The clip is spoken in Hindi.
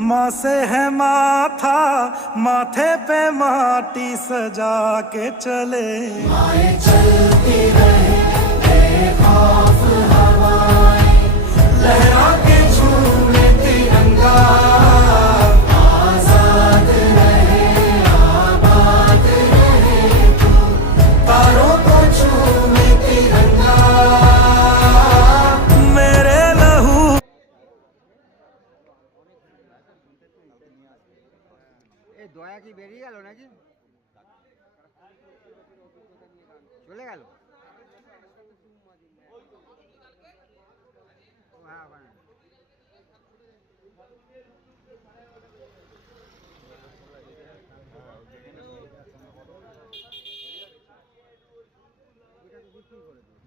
माँ से है माथा, माथे पे माटी सजा के चले। माए चलती रहे बेखौफ हवाएं, लहरा के झूमे तिरंगा, आजाद रहे आबाद रहे तू, तारों को झूमे तिरंगा। मेरे लहू এই দয়া কি বেরিয়ে গেল নাকি চলে গেল? ও হ্যাঁ ওখানে এটা তো বিক্রি করে দিল।